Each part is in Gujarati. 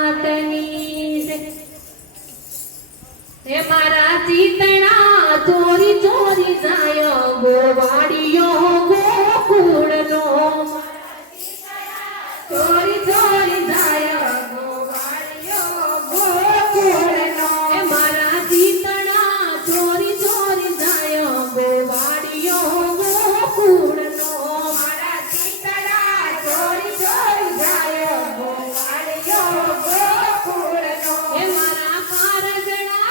દશામાતની હે મારા ચિતણા ચોરી ચોરી જાય ગોવાળિયો ગોકુળનો ચોરી ચોરી જાય ગોવાળિયો ગોકુળનો હે મારા ચિતણા ચોરી ચોરી જાય ગોવાળિયો ગોકુળનો મારા ચિતણા ચોરી ચોરી જાય ગોવાળિયો ગોકુળનો હે મારા કારજણા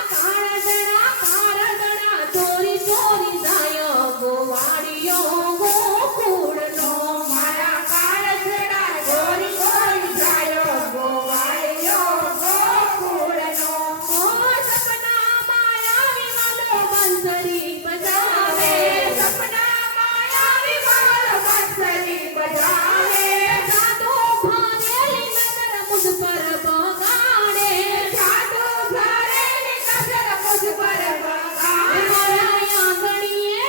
ચોરી ચોરી જાય ગોવાળિયો ગોકુળનો મારા કારજણા ચોરી ચોરી જાય ગોવાળિયો ગોકુળનો ઓ સપનામાં આવી માલો બંસરી બજાવે સપનામાં આવી માલો બંસરી બજાવે સાધુ ભાનેલી નજર મુझ પર બગાડે સાધુ ભાનેલી નજર મુझ પર બગાડે મારા આંગણીએ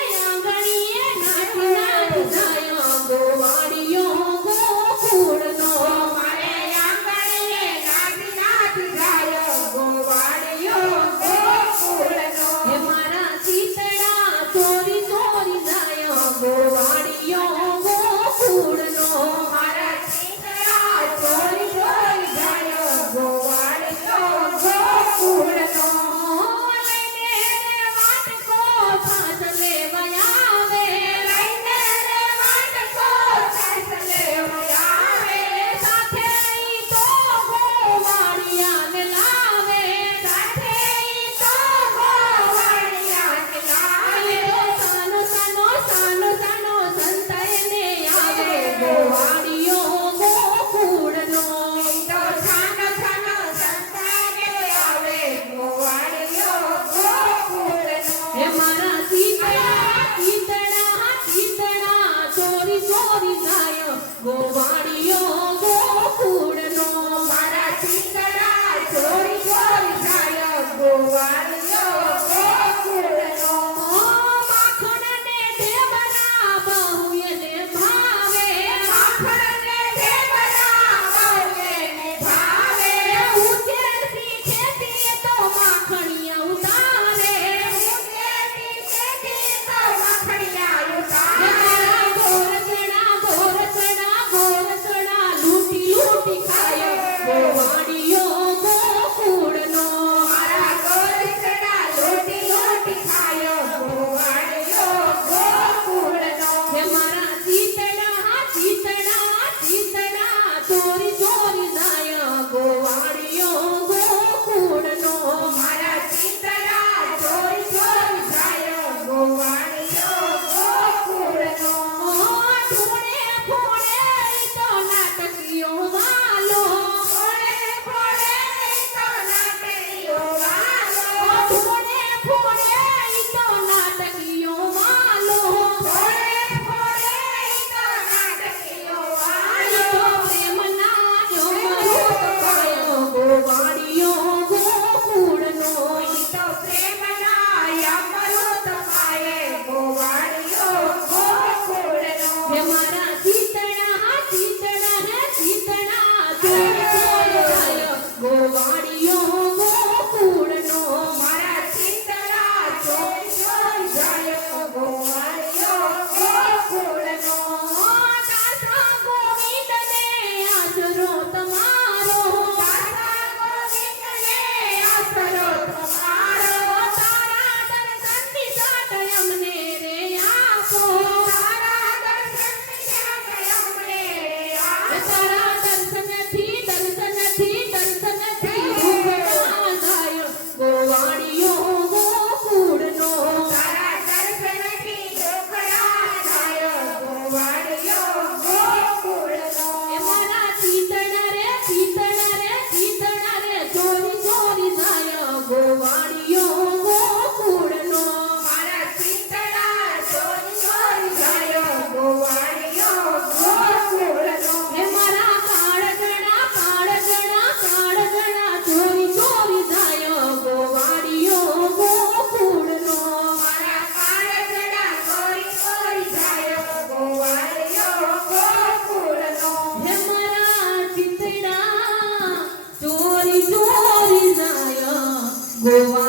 નાચ નાચ જાય ગોવાળિયો ગોકુળનો મારે આંગણીએ નાચ નાચ જાય ગોવાળિયો ગોકુળનો હે મારા ચિતણા ચોરી ચોરી જાય ગોવાળિયો ગોકુળનો મારા ચિતણા ચોરી ચોરી જાય ગોવાળિયો ગોકુળનો લઈને રે વાટકો છાસ લેવા આવે લઈને રે વાટકો છાસ લેવા આવે સાથે ઈ તો ગોવાળિયાને લાવે સાથે ઈ તો ગોવાળિયાને લાવે સાનો સાનો સાનો સાનો સંતાયને આવે ગોવાળિયો ગોકુળનો તો સાનો સાનો સંતાયને આવે ગોવાળિયો ગોકુળનો હે મારા ચિતણા ચોરી ચોરી જાય ગોવાળિયો ગોકુળનો મારા ચિતણા ચોરી ચોરી જાય ગોવાળિયો ગોકુળનો માખણને ઢેબરા બહુ એને ભાવે માખણને ઢેબરા બહુ એને ભાવે ઉછેરતી ખેતી તો માખણિયા ઉતારે ઉછેરતી ખેતી તો માખણિયા ઉતારે ગોરસણા લૂટી લૂટી ખાય ગોવાળિયો ગોકુળનો મારા ગોરસણા લૂટી લૂટી ખાય ગોવાળિયો ગોકુળનો હે મારા ચિતણા ચોરી ચોરી જાય ગોવાળિયો ગોકુળનો મારા ચિતણા ચોરી ચોરી જાય ગોવાળિયો ગોકુળનો ઠોણે ફોણે તો નાટકીયો વાલો ઠોણે ફોણે તો નાટકીયો વાલો ઠોણે ફોણે તો નાટકીયો વાલો ઠોણે ફોણે તો નાટકીયો વાલો પ્રેમના જો ગોવા